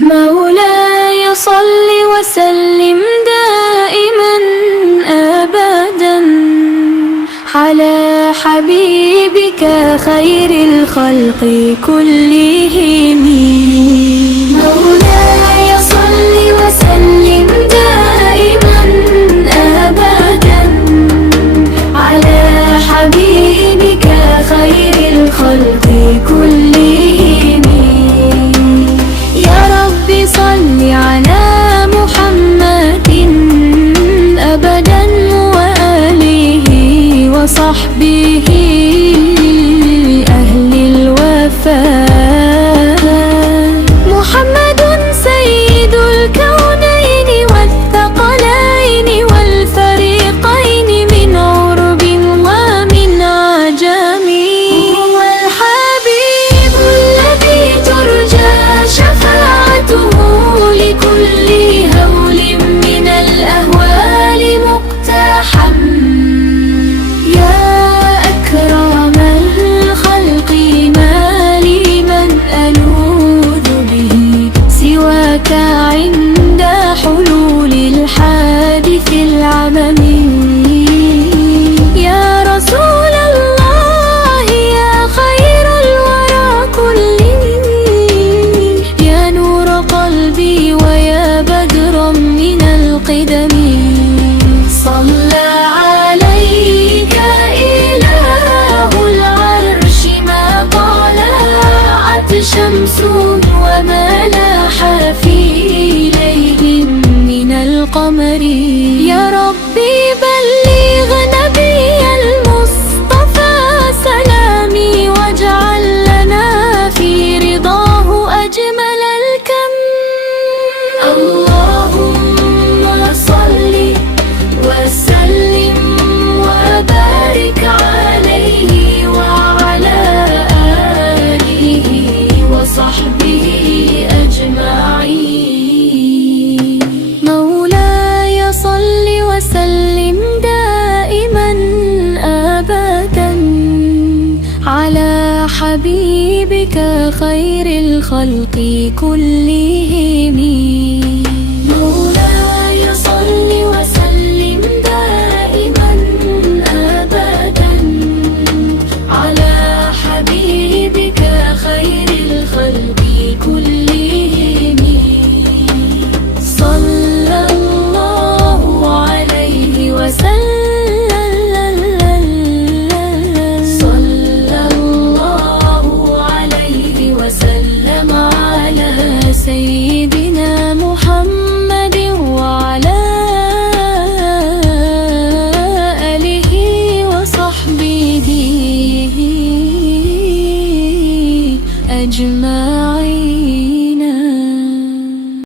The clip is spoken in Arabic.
مولاي صل وسلم دائما أبدا على حبيبك خير الخلق كلهم. مولاي صل وسلم دائما أبدا على حبيبك خير الخلق كلهم. صل على محمد أبدا وآله وصحبه أهل الوفاء. محمد سيد الكونين والثقلين والفريقين من عرب ومن عجم. هو الحبيب الذي ترجى شفاعته لكل هول من الأهوال مقتحم. يا أكرم الخلق ما لي من ألوذ به سواك عند حلول الحادث العمم. يا رسول الله يا خير الورى كلهم، يا نور قلبي ويا بدرا من القدم. صلى عليك إله العرش ما طلعت شمس وما لاح في ليل من القمر. يا ربي بلغ نبي المصطفى سلامي واجعل لنا في رضاه أجمل الكم. اللهم صل وسلم وبارك عليه وعلى آله وصحبه أجمعين. مولاي صل وسلم دائما أبدا على حبيبك خير الخلق كلهم. مولاي صل وسلم دائما أبدا على حبيبك خير الخلق كلهم. صلى الله عليه وسلم، سيدنا محمد وعلى آله وصحبه أجمعين.